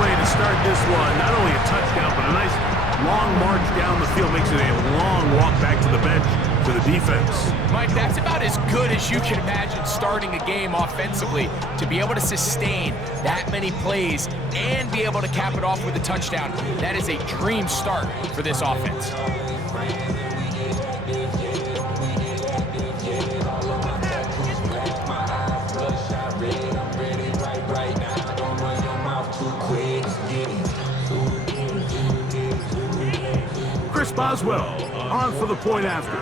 way to start this one. Not only a touchdown, but a nice long march down the field. Makes it a long walk back to the bench for the defense. Mike, that's about as good as you can imagine starting a game offensively. To be able to sustain that many plays and be able to cap it off with a touchdown, that is a dream start for this offense. Chris Boswell on for the point after.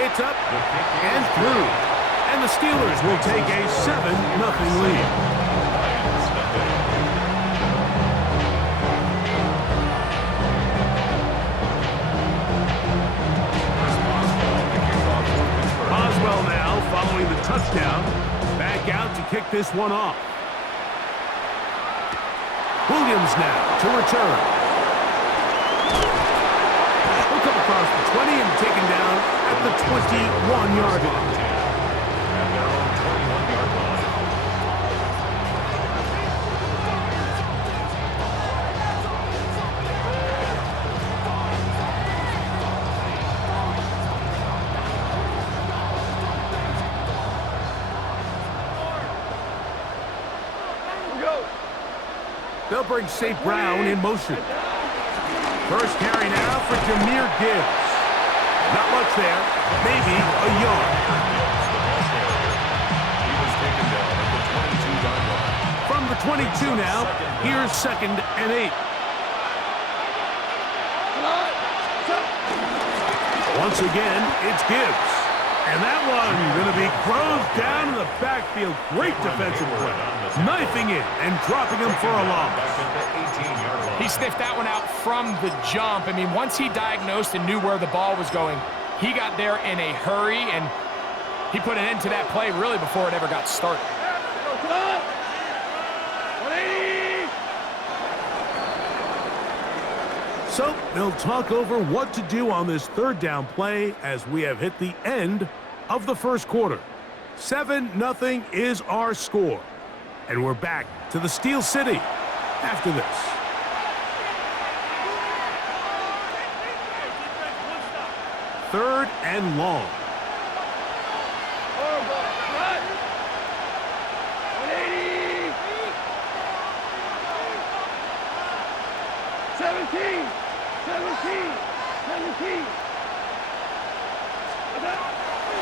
It's up and through. And the Steelers will take a 7-0 lead. Boswell now following the touchdown. Back out to kick this one off. Williams now to return. He'll come across the 20 and taken down at the 21-yard line. At their own 21-yard line. They'll bring St. Brown in motion. First carry now for Jahmyr Gibbs. Not much there, maybe a yard. He was taken down at the 22-yard line. From the 22 now, here's 2nd and 8. Once again, it's Gibbs. And that one going to be closed down in the backfield. Great defensive play. Knifing it and dropping him for a loss. He sniffed that one out from the jump. I mean, once he diagnosed and knew where the ball was going, he got there in a hurry, and he put an end to that play really before it ever got started. So they'll talk over what to do on this third down play as we have hit the end of the first quarter. 7-0 is our score. And we're back to the Steel City after this. Third and long.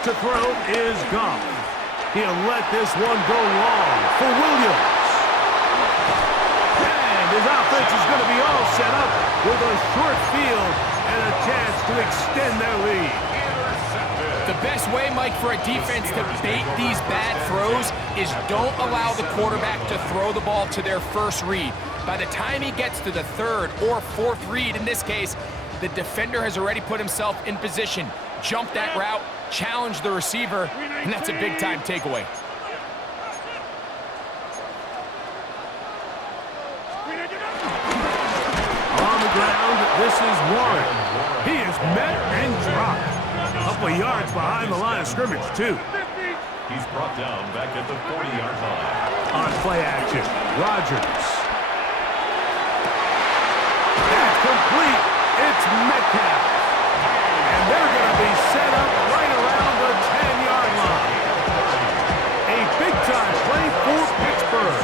To throw is Goff. He'll let this one go long for Williams. And his offense is going to be all set up with a short field and a chance to extend their lead. The best way, Mike, for a defense to bait these bad throws is don't allow the quarterback to throw the ball to their first read. By the time he gets to the third or fourth read, in this case, the defender has already put himself in position, jumped that route, challenged the receiver, and that's a big-time takeaway. On the ground, this is Warren. He is met and dropped. A couple of yards behind the line of scrimmage, too. He's brought down back at the 40-yard line. On play action, Rodgers. That's complete. It's Metcalf. And they're going to be set up right around the 10-yard line. A big-time play for Pittsburgh.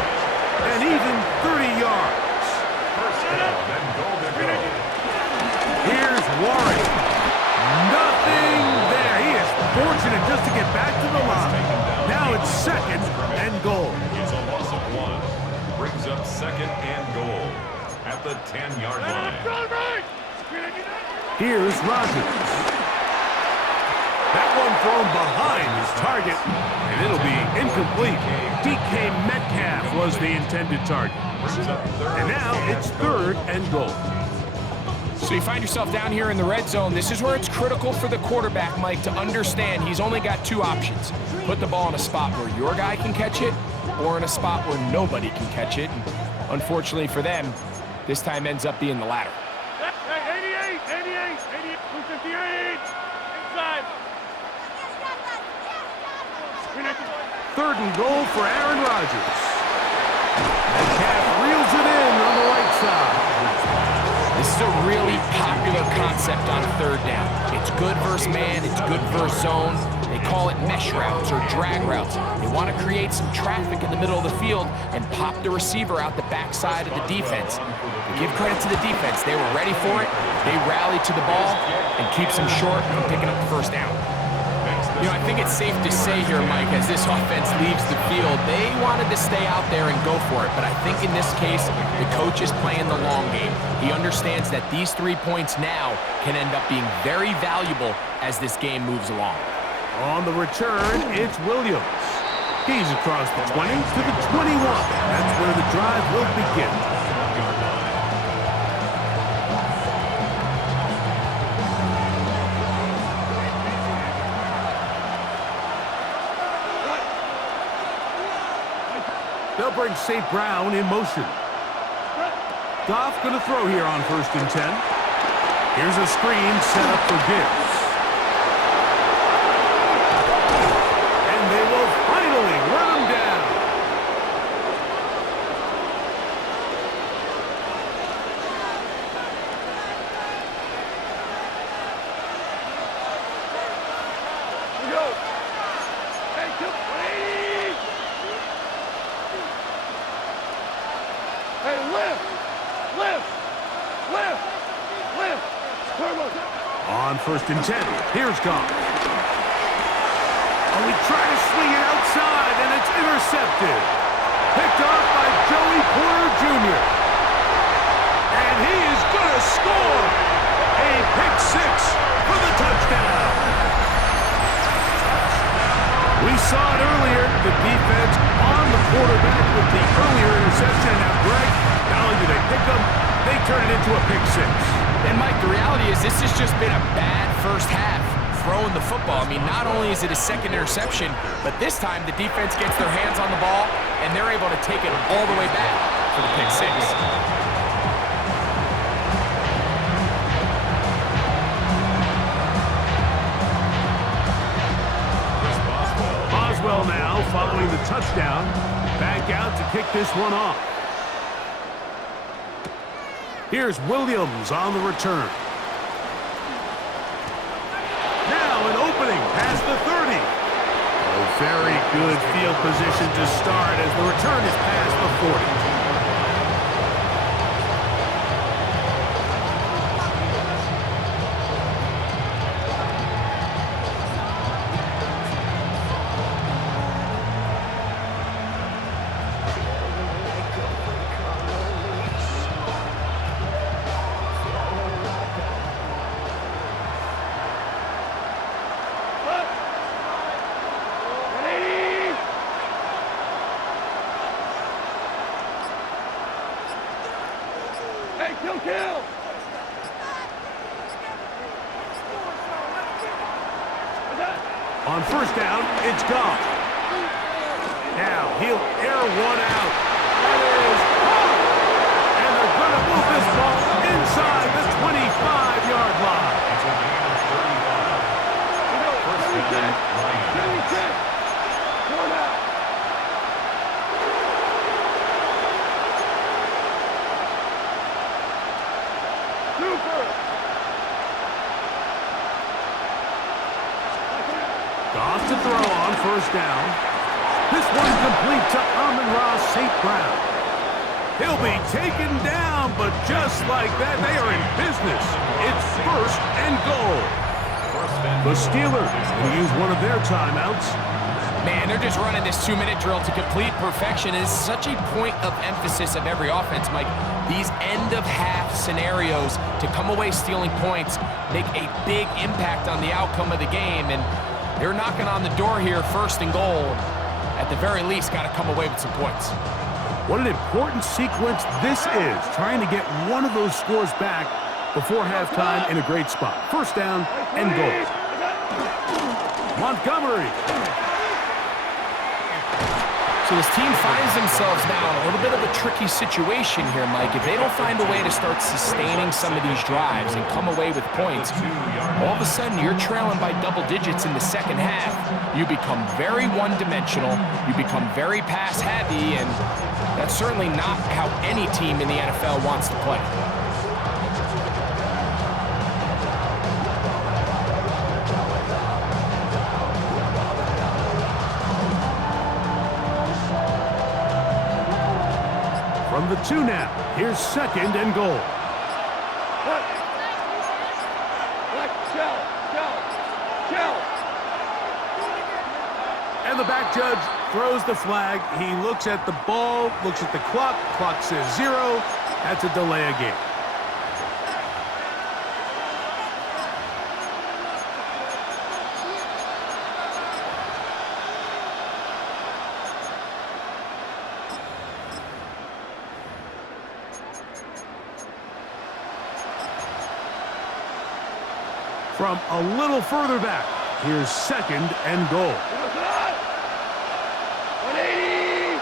And even 30 yards. First down and goal to go. Here's Warren. Nothing there. He is fortunate just to get back to the line. Now it's 2nd and goal. It's a loss of 1. Brings up 2nd and goal at the 10-yard line. Here's Rodgers. That one thrown behind his target, and it'll be incomplete. DK Metcalf was the intended target. And now it's 3rd and goal. So you find yourself down here in the red zone. This is where it's critical for the quarterback, Mike, to understand he's only got 2 options. Put the ball in a spot where your guy can catch it, or in a spot where nobody can catch it. And unfortunately for them, this time ends up being the latter. 88, 258, inside. 3rd and goal for Aaron Rodgers. Metcalf reels it in on the right side. This is a really popular concept on 3rd down. It's good versus man, it's good versus zone. They call it mesh routes or drag routes. They want to create some traffic in the middle of the field and pop the receiver out the backside of the defense. To give credit to the defense, they were ready for it. They rallied to the ball and keeps them short from picking up the 1st down. You know, I think it's safe to say here, Mike, as this offense leaves the field, they wanted to stay out there and go for it. But I think in this case, the coach is playing the long game. He understands that these 3 points now can end up being very valuable as this game moves along. On the return, it's Williams. He's across the 20 to the 21. That's where the drive will begin. They'll bring St. Brown in motion. Goff going to throw here on 1st and 10. Here's a screen set up for Gibbs. And they will finally run him down. Here we go. Hey, complete. Hey, lift. On 1st and 10, here's Goff. Oh, he tried to swing it outside, and it's intercepted. Picked off by Joey Porter Jr. And he is going to score. A pick 6 for the touchdown. We saw it earlier, the defense on the quarterback with the earlier interception. Now, Greg, not only do they pick him, they turn it into a pick 6. And, Mike, the reality is this has just been a bad 1st half throwing the football. I mean, not only is it a 2nd interception, but this time the defense gets their hands on the ball, and they're able to take it all the way back for the pick 6. Boswell now following the touchdown. Back out to kick this one off. Here's Williams on the return. Now an opening past the 30. A very good field position to start as the return is past the 40. On 1st down, it's Goff. Now he'll air one out. It is caught. And they're going to move this ball inside the 25-yard line. Goff to throw on 1st down. This one complete to Amon-Ra St. Brown. He'll be taken down, but just like that, they are in business. It's 1st and goal. The Steelers will use one of their timeouts. Man, they're just running this 2-minute drill to complete perfection. It's such a point of emphasis of every offense, Mike. These end-of-half scenarios to come away stealing points make a big impact on the outcome of the game, and they're knocking on the door here, 1st and goal. At the very least, got to come away with some points. What an important sequence this is, trying to get one of those scores back before halftime in a great spot. 1st down and goal. Montgomery. So this team finds themselves now in a little bit of a tricky situation here, Mike. If they don't find a way to start sustaining some of these drives and come away with points, all of a sudden you're trailing by double digits in the second half. You become very one-dimensional, you become very pass-heavy, and that's certainly not how any team in the NFL wants to play. From the 2 now, here's 2nd and goal. And the back judge throws the flag. He looks at the ball, looks at the clock. Clock says 0. That's a delay of game. From a little further back, here's 2nd and goal. 180!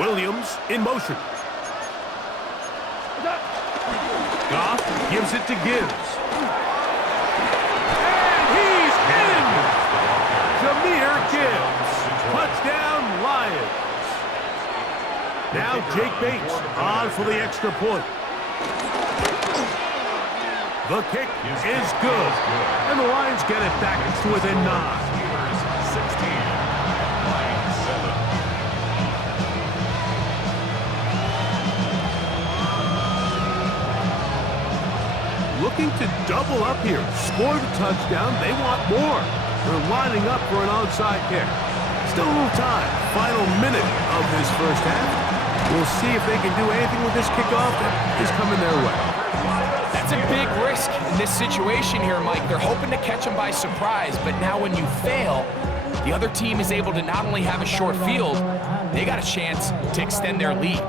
Williams in motion. Goff gives it to Gibbs. And he's in! Jahmyr Gibbs. Touchdown, Lions. Now Jake Bates on for the extra point. The kick is good. And the Lions get it back to within 9. 16, Lions 7. Looking to double up here. Score the touchdown. They want more. They're lining up for an onside kick. Still a little time. Final minute of this first half. We'll see if they can do anything with this kickoff that is coming their way. That's a big risk in this situation here, Mike. They're hoping to catch them by surprise, but now when you fail, the other team is able to not only have a short field, they got a chance to extend their lead.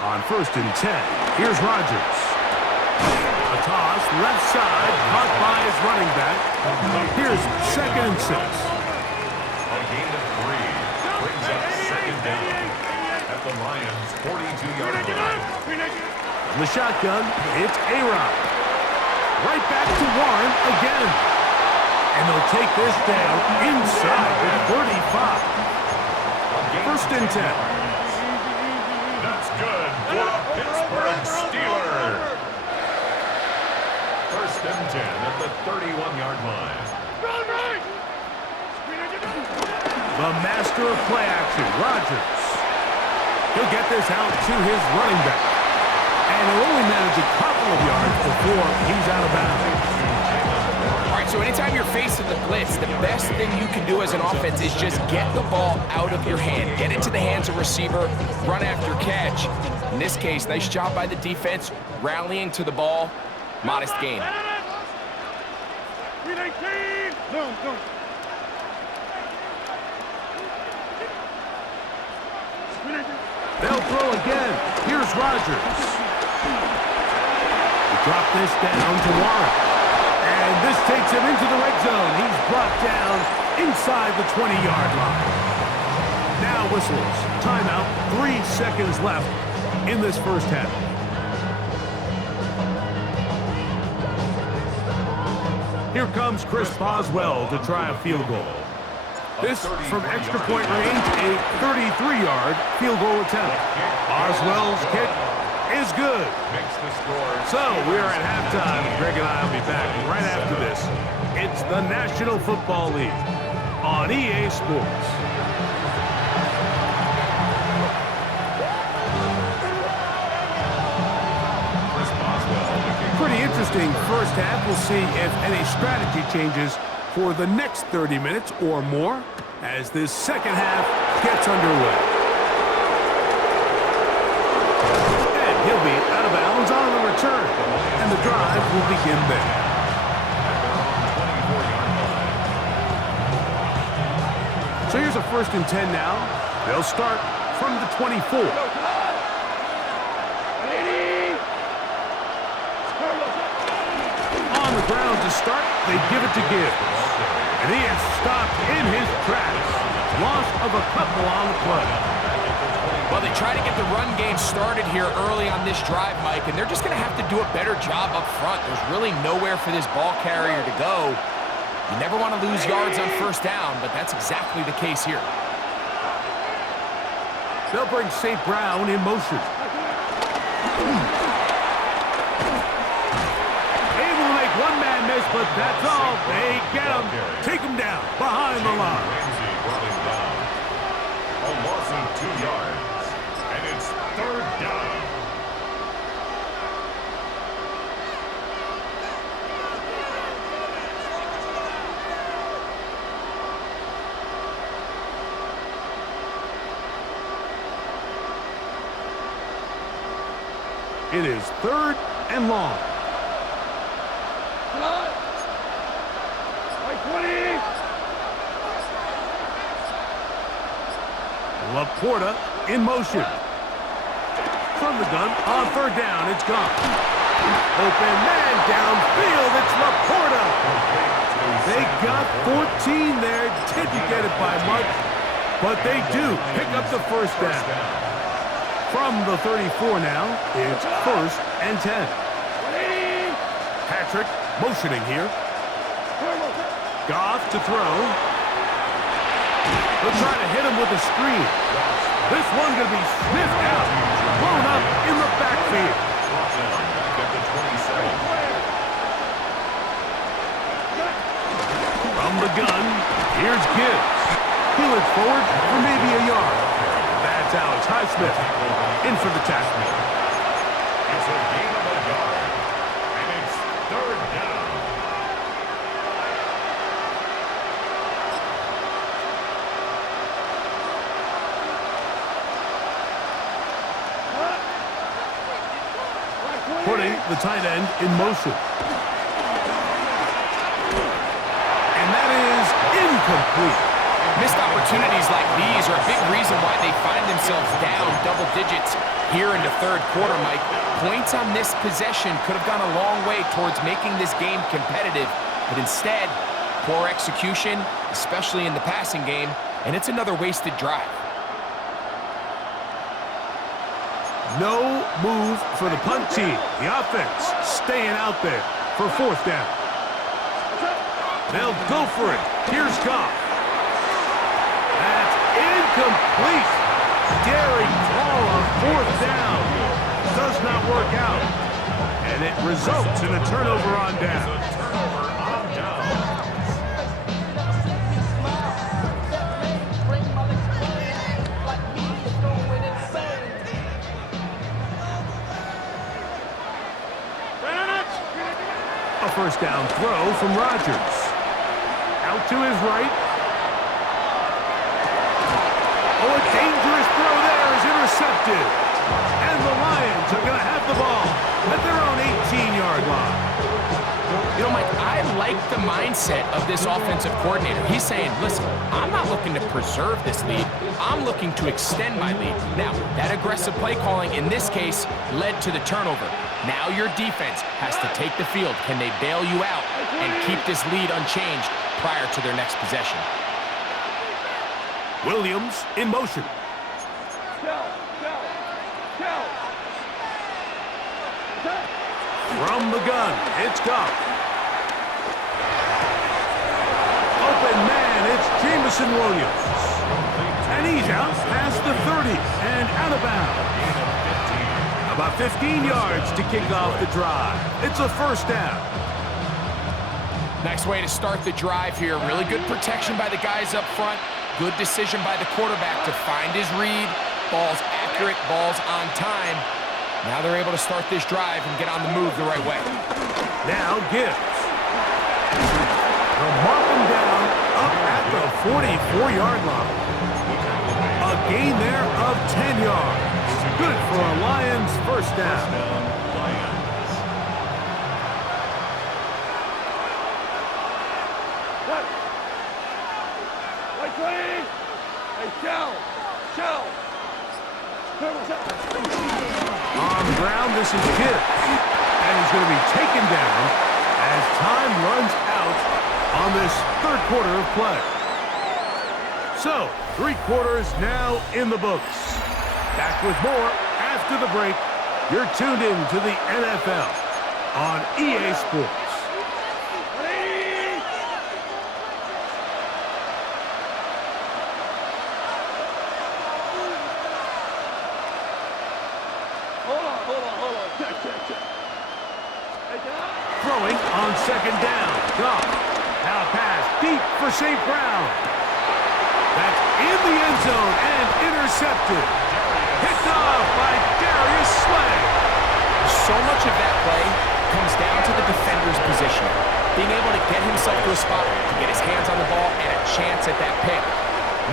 On 1st and 10, here's Rodgers. A toss, left side, caught by his running back. Here's 2nd and 6. A gain of 3 brings up 2nd down at the Lions' 42-yard line. The shotgun, it's A-Rod. Right back to Warren again. And they'll take this down inside the 35. 1st and 10. That's good for the Pittsburgh Steelers. 1st and 10 at the 31-yard line. The master of play action, Rodgers. He'll get this out to his running back. And he'll only manage a couple of yards before he's out of bounds. All right, so anytime you're facing the blitz, the best thing you can do as an offense is just get the ball out of your hand. Get it to the hands of receiver, run after catch. In this case, nice job by the defense, rallying to the ball. Modest gain. They'll throw again. Here's Rodgers. He dropped this down to Warren. And this takes him into the red zone. He's brought down inside the 20-yard line. Now whistles. Timeout. 3 seconds left in this first half. Here comes Chris Boswell to try a field goal. This from extra point range, a 33-yard field goal attempt. Boswell's kick is good. So we are at halftime. Greg and I will be back right after this. It's the National Football League on EA Sports. Pretty interesting first half. We'll see if any strategy changes for the next 30 minutes or more as this second half gets underway. And he'll be out of bounds on the return, and the drive will begin there. So here's a 1st and 10 now. They'll start from the 24. On the ground to start, they give it to Gibbs. And he is stopped in his tracks. Loss of a couple on the play. Well, they try to get the run game started here early on this drive, Mike, and they're just going to have to do a better job up front. There's really nowhere for this ball carrier to go. You never want to lose yards on 1st down, but that's exactly the case here. They'll bring St. Brown in motion. Able to make one man miss, but that's all. They get him. Take him down behind the line. Ramsey brought him down. A loss of 2 yards. And it's 3rd down. It is 3rd and long. Laporta in motion. From the gun on 3rd down. It's gone. Open man downfield. It's Laporta. They got 14 there. Didn't get it by much, but they do pick up the 1st down. From the 34 now, it's 1st and 10. Patrick motioning here. Goff to throw. They'll try to hit him with a screen. This one going to be sniffed out. Blown up in the backfield. From the gun, here's Gibbs. He looks forward for maybe a yard. That's Alex Highsmith in for the tackle. It's a gain of a yard. And it's 3rd down. Putting the tight end in motion. And that is incomplete. Missed opportunities like these are a big reason why they find themselves down double digits here in the 3rd quarter, Mike. Points on this possession could have gone a long way towards making this game competitive, but instead, poor execution, especially in the passing game, and it's another wasted drive. No move for the punt team. The offense staying out there for 4th down. They'll go for it. Here's Goff. That's incomplete. Daring call on 4th down. Does not work out. And it results in a turnover on down. A 1st down throw from Rodgers. Out to his right. Oh, a dangerous throw there is intercepted. And the Lions are going to have the ball at their own 18-yard line. You know, Mike, I like the mindset of this offensive coordinator. He's saying, listen, I'm not looking to preserve this lead. I'm looking to extend my lead. Now, that aggressive play calling in this case led to the turnover. Now your defense has to take the field. Can they bail you out and keep this lead unchanged prior to their next possession? Williams in motion. From the gun, it's Goff. Open man, it's Jameson Williams. And he's out past the 30 and out of bounds. About 15 yards to kick off the drive. It's a 1st down. Nice way to start the drive here. Really good protection by the guys up front. Good decision by the quarterback to find his read. Ball's accurate, ball's on time. Now they're able to start this drive and get on the move the right way. Now Gibbs. They'll mark him down up at the 44-yard line. A gain there of 10 yards. Good for a Lions 1st down. On the ground, this is Gibbs. And he's going to be taken down as time runs out on this third quarter of play. So, 3 quarters now in the books. Back with more after the break. You're tuned in to the NFL on EA Sports. Throwing on second down. Goff. Now pass deep for St. Brown. That's in the end zone and intercepted. Picked off by Darius Slay. So much of that play comes down to the defender's position. Being able to get himself to a spot to get his hands on the ball and a chance at that pick.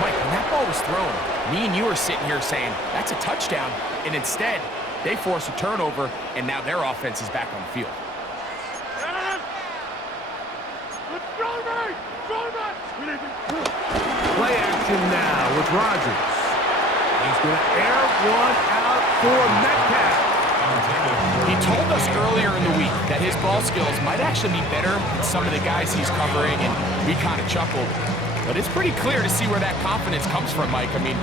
Mike, when that ball was thrown, me and you are sitting here saying, that's a touchdown. And instead, they force a turnover, and now their offense is back on the field. Play action now with Rodgers. He's going to air one out for Metcalf. He told us earlier in the week that his ball skills might actually be better than some of the guys he's covering, and we kind of chuckled. But it's pretty clear to see where that confidence comes from, Mike. I mean,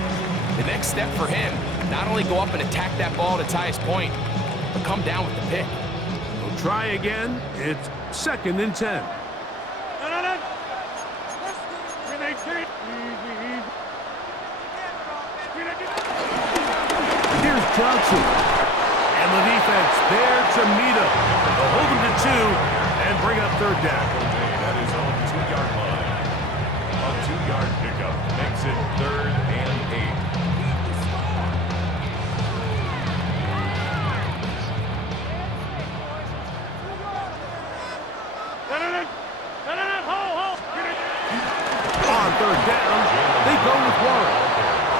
the next step for him, not only go up and attack that ball at its highest point, but come down with the pick. We'll try again. It's 2nd and 10. Here's Johnson. And the defense there to meet him. They'll hold him to 2 and bring up 3rd down. That is on the 2-yard line. A 2-yard pickup makes it 3rd and 8. On 3rd down, they go with Warren.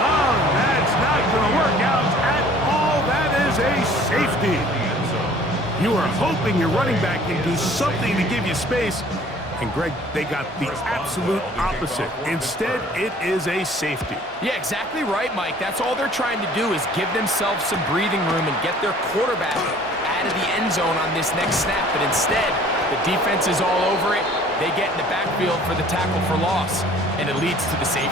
Oh, that's not going to work out at all. That is a safety. You are hoping your running back can do something to give you space. And, Greg, they got the absolute opposite. Instead, it is a safety. Yeah, exactly right, Mike. That's all they're trying to do is give themselves some breathing room and get their quarterback out of the end zone on this next snap. But instead, the defense is all over it. They get in the backfield for the tackle for loss, and it leads to the safety.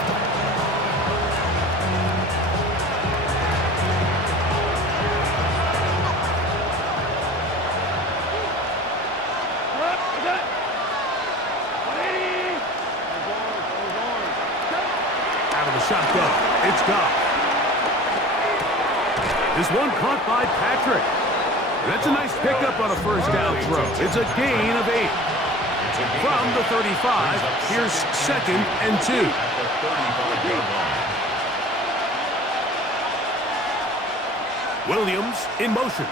Out of the shotgun, it's Goff. This one caught by Patrick. That's a nice pickup on a 1st down throw. It's a gain of 8. From the 35, here's 2nd and 2. Williams in motion.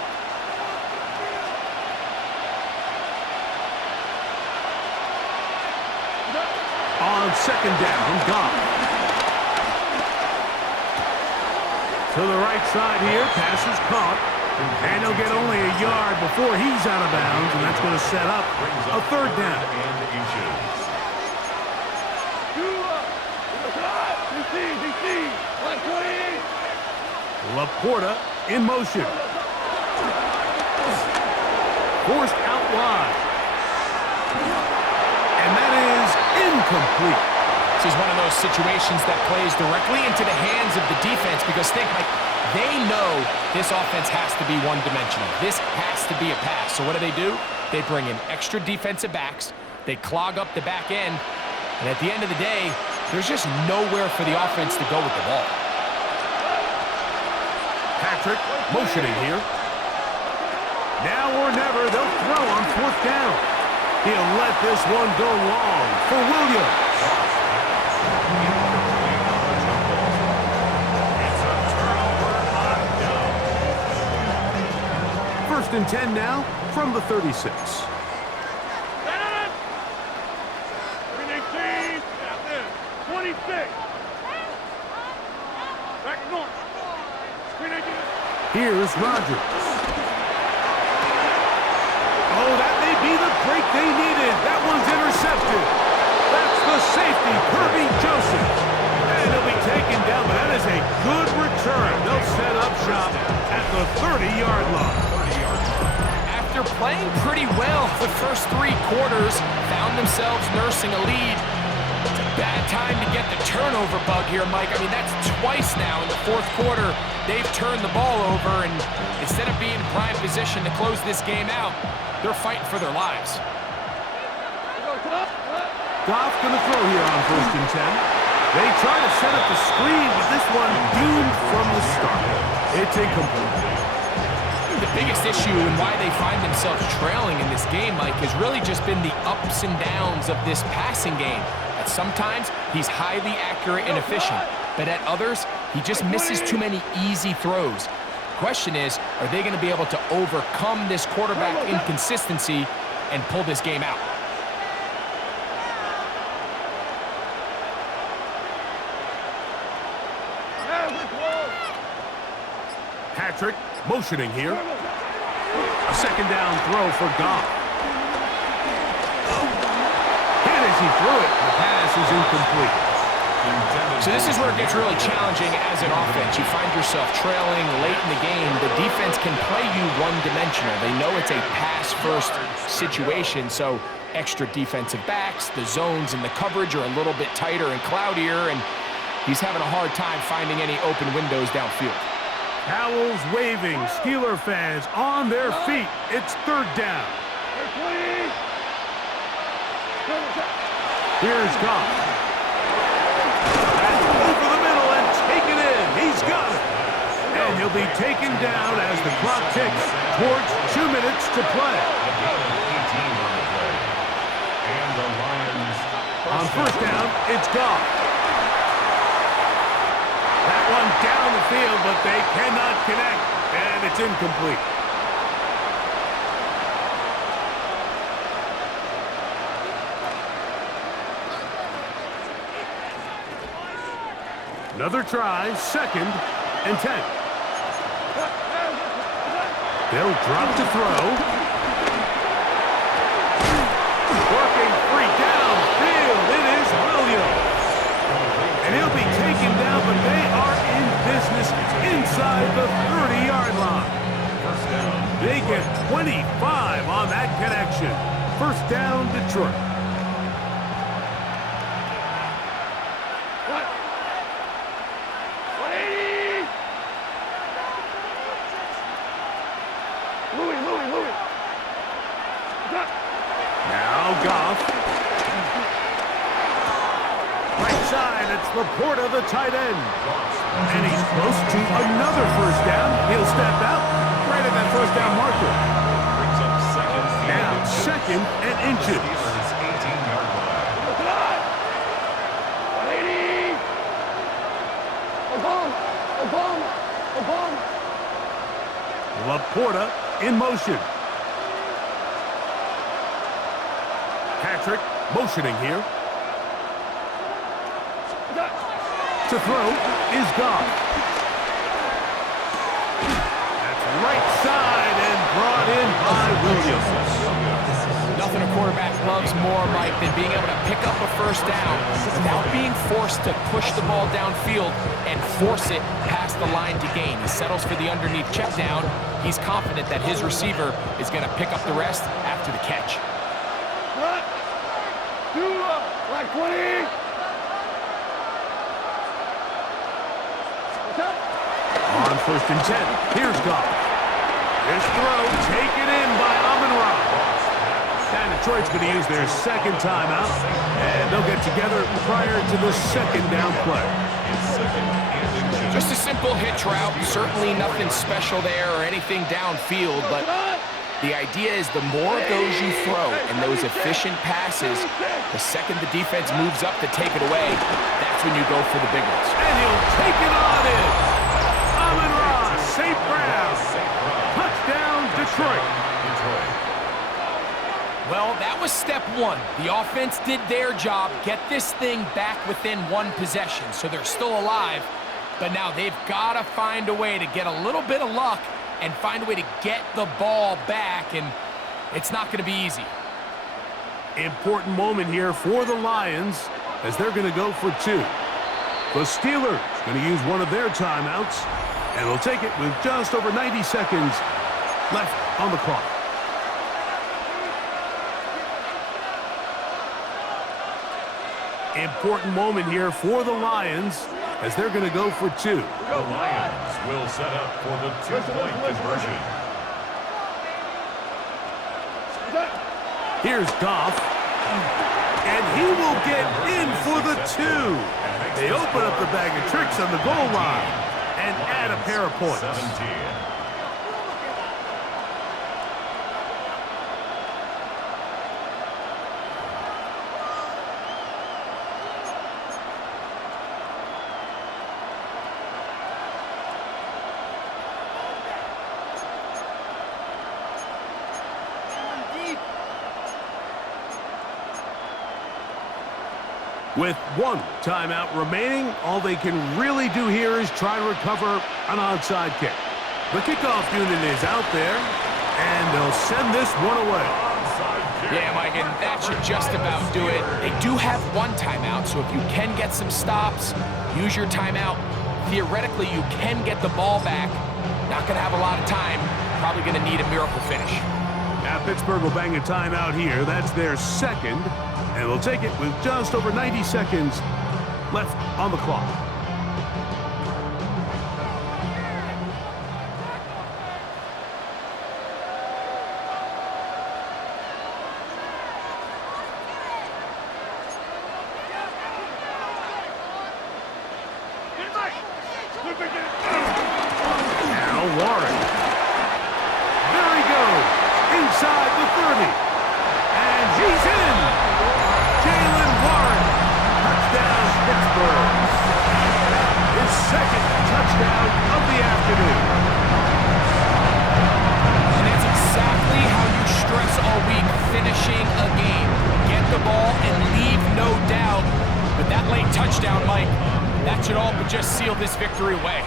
On 2nd down, Goff. To the right side here, pass is caught. And he'll get only a yard before he's out of bounds, and that's going to set up a 3rd down. Laporta in motion. Forced out wide. And that is incomplete. This is one of those situations that plays directly into the hands of the defense because think, like, they know this offense has to be one-dimensional. This has to be a pass. So what do? They bring in extra defensive backs. They clog up the back end. And at the end of the day, there's just nowhere for the offense to go with the ball. Patrick motioning here. Now or never, they'll throw on 4th down. He'll let this one go long for Williams. 1st and 10 now from the 36. Here's Rodgers. Oh, that may be the break they needed. That one's intercepted. That's the safety, Kirby Joseph. And he'll be taken down the first 3 quarters, found themselves nursing a lead. It's a bad time to get the turnover bug here, Mike. I mean, that's twice now in the 4th quarter. They've turned the ball over, and instead of being in prime position to close this game out, they're fighting for their lives. Goff going to throw here on 1st and 10. They try to set up the screen, but this one doomed from the start. It's incomplete. The biggest issue and why they find themselves trailing in this game, Mike, has really just been the ups and downs of this passing game. At sometimes, he's highly accurate and efficient, but at others, he just misses too many easy throws. Question is, are they going to be able to overcome this quarterback inconsistency and pull this game out? Patrick motioning here. A 2nd down throw for Goff. And as he threw it, the pass is incomplete. So this is where it gets really challenging as an offense. You find yourself trailing late in the game. The defense can play you one-dimensional. They know it's a pass-first situation, so extra defensive backs, the zones and the coverage are a little bit tighter and cloudier, and he's having a hard time finding any open windows downfield. Towels waving, Steeler fans on their feet. It's 3rd down. Here's Goff. That's over the middle and taken in. He's got it. And he'll be taken down as the clock ticks towards 2 minutes to play. On 1st down, it's Goff. That one down the field, but they cannot connect, and it's incomplete. Another try, 2nd and 10. They'll drop to throw. Working free downfield, it is Williams. And he'll be taken down, but they are in business inside the 30-yard line. First down. They get 25 on that connection. 1st down, Detroit. Now Goff. Right side, it's Laporta, the tight end. And he's close to another 1st down. He'll step out right at that 1st down marker. Brings up 2nd. Now 2nd and inches. 18-yard line. Laporta in motion. Patrick motioning here. To throw is Goff. That's right side and brought in by Williams. Nothing a quarterback loves more, Mike, than being able to pick up a 1st down without being forced to push the ball downfield and force it past the line to gain. He settles for the underneath check down. He's confident that his receiver is going to pick up the rest after the catch. On 1st and 10, here's Goff. This throw taken in by Amon-Ra. And Detroit's going to use their 2nd timeout, and they'll get together prior to the 2nd down play. Just a simple hitch route, certainly nothing special there or anything downfield, but the idea is the more of those you throw and those efficient passes, the second the defense moves up to take it away, that's when you go for the big ones. And he'll take it on in. Amon-Ra, St. Brown. Touchdown, Detroit. Well, that was step 1. The offense did their job, get this thing back within 1 possession, so they're still alive. But now they've got to find a way to get a little bit of luck and find a way to get the ball back, and it's not going to be easy. Important moment here for the Lions as they're going to go for 2. The Steelers going to use one of their timeouts, and they'll take it with just over 90 seconds left on the clock. Important moment here for the Lions as they're going to go for 2. The Lions will set up for the 2-point conversion. Here's Goff. And he will get in for the 2. They open up the bag of tricks on the goal line and add a pair of points. 17. With 1 timeout remaining, all they can really do here is try to recover an onside kick. The kickoff unit is out there, and they'll send this one away. Yeah, Mike, and that should just about do it. They do have 1 timeout, so if you can get some stops, use your timeout. Theoretically, you can get the ball back. Not going to have a lot of time. Probably going to need a miracle finish. Now Pittsburgh will bang a timeout here. That's their 2nd. And they'll take it with just over 90 seconds left on the clock. Now Warren. There he goes. Inside the 30. And he's in. Touchdown, Pittsburgh. His 2nd touchdown of the afternoon. And that's exactly how you stress all week finishing a game. Get the ball and leave no doubt. But that late touchdown, Mike, that should all but just seal this victory away.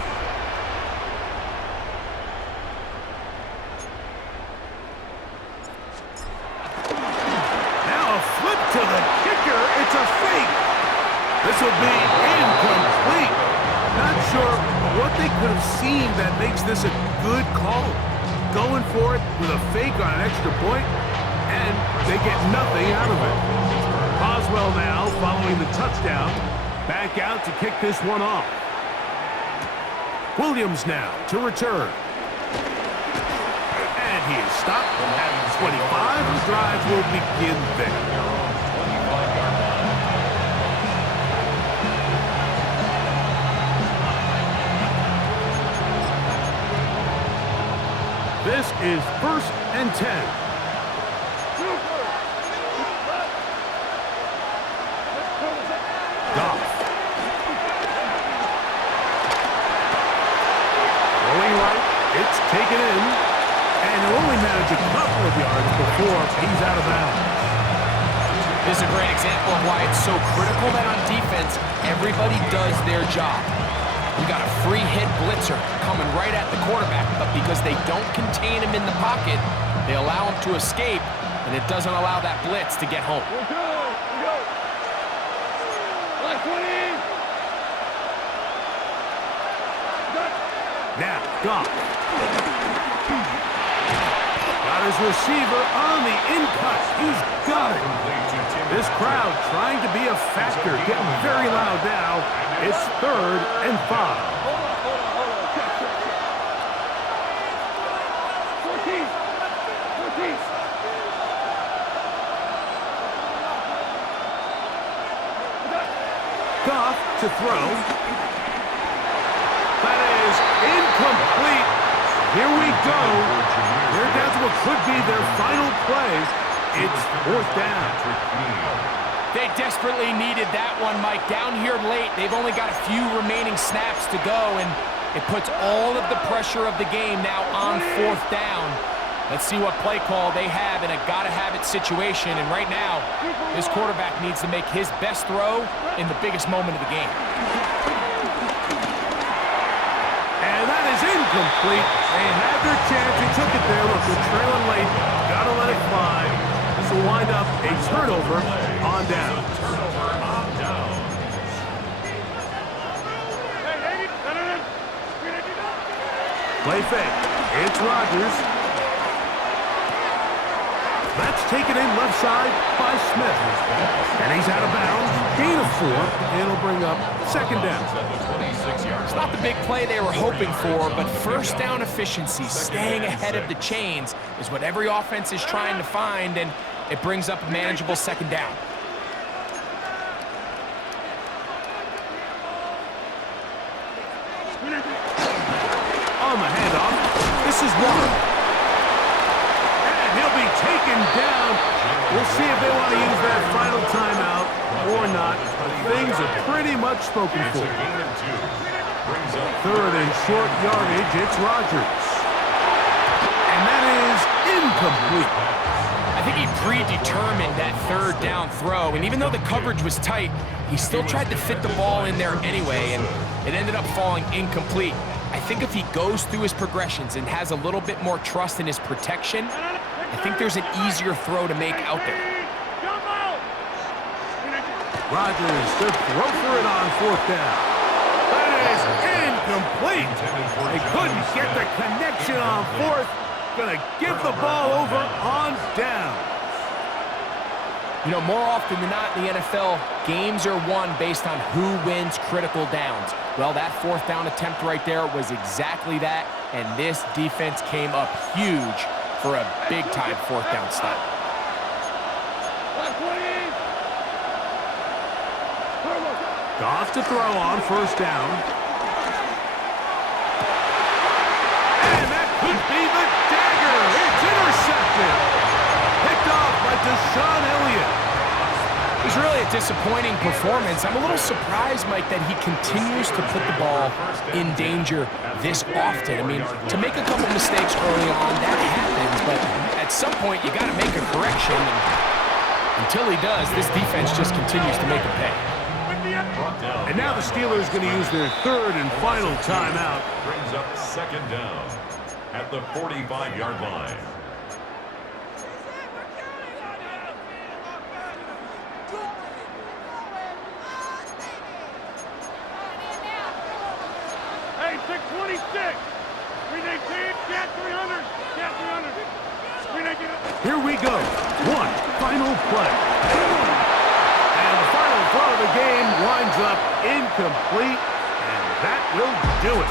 Now a flip to the kicker. It's a fake. This will be incomplete. Not sure what they could have seen that makes this a good call. Going for it with a fake on an extra point, and they get nothing out of it. Boswell now, following the touchdown, back out to kick this one off. Williams now to return. And he is stopped at the 25. The drive will begin there. This is 1st and 10. Goff. Throwing right. It's taken in. And he'll only manage a couple of yards before he's out of bounds. This is a great example of why it's so critical that on defense, everybody does their job. You got a free hit blitzer coming right at the quarterback, but because they don't contain him in the pocket, they allow him to escape, and it doesn't allow that blitz to get home. Now, Goff. Got his receiver on the in-cut. He's got it. This crowd trying to be a factor, getting very loud now. It's 3rd and 5. Goff to throw. That is incomplete. Here we go. They're down to what could be their final play. It's 4th down. They desperately needed that one, Mike. Down here late, they've only got a few remaining snaps to go, and it puts all of the pressure of the game now on 4th down. Let's see what play call they have in a gotta-have-it situation, and right now, this quarterback needs to make his best throw in the biggest moment of the game. And that is incomplete. They had their chance. They took it there. Look, they're trailing late. Gotta let it fly. This will wind up a turnover on down. Play fake. It's Rodgers. That's taken in left side by Smith. And he's out of bounds. Gain of 4. And it'll bring up second down. It's not the big play they were hoping for, but first down efficiency, staying ahead of the chains, is what every offense is trying to find, and it brings up a manageable second down. On the handoff, this is one. And he'll be taken down. We'll see if they want to use that final timeout or not. Things are pretty much spoken for. Third and short yardage, it's Rodgers. And that is incomplete. I think he predetermined that third down throw, and even though the coverage was tight, he still tried to fit the ball in there anyway, and it ended up falling incomplete. I think if he goes through his progressions and has a little bit more trust in his protection, I think there's an easier throw to make out there. Rodgers to throw for it on fourth down. That is incomplete. They couldn't get the connection on fourth. Gonna give the ball over on down. You know, more often than not in the NFL, games are won based on who wins critical downs. Well, that fourth down attempt right there was exactly that, and this defense came up huge for a big-time fourth down stop. Goff to throw on first down. And that could be the dagger. It's intercepted. Picked off by Deshaun Elliott. It was really a disappointing performance. I'm a little surprised, Mike, that he continues to put the ball in danger this often. I mean, to make a couple mistakes early on, that happens, but at some point you got to make a correction. And until he does, this defense just continues to make him pay. And now the Steelers going to use their third and final timeout. Brings up second down at the 45-yard line. Hey, 626. We need 10. Get 300. Get 300. We need to... Here we go. One final play. And the final throw of the game winds up incomplete, and that will do it.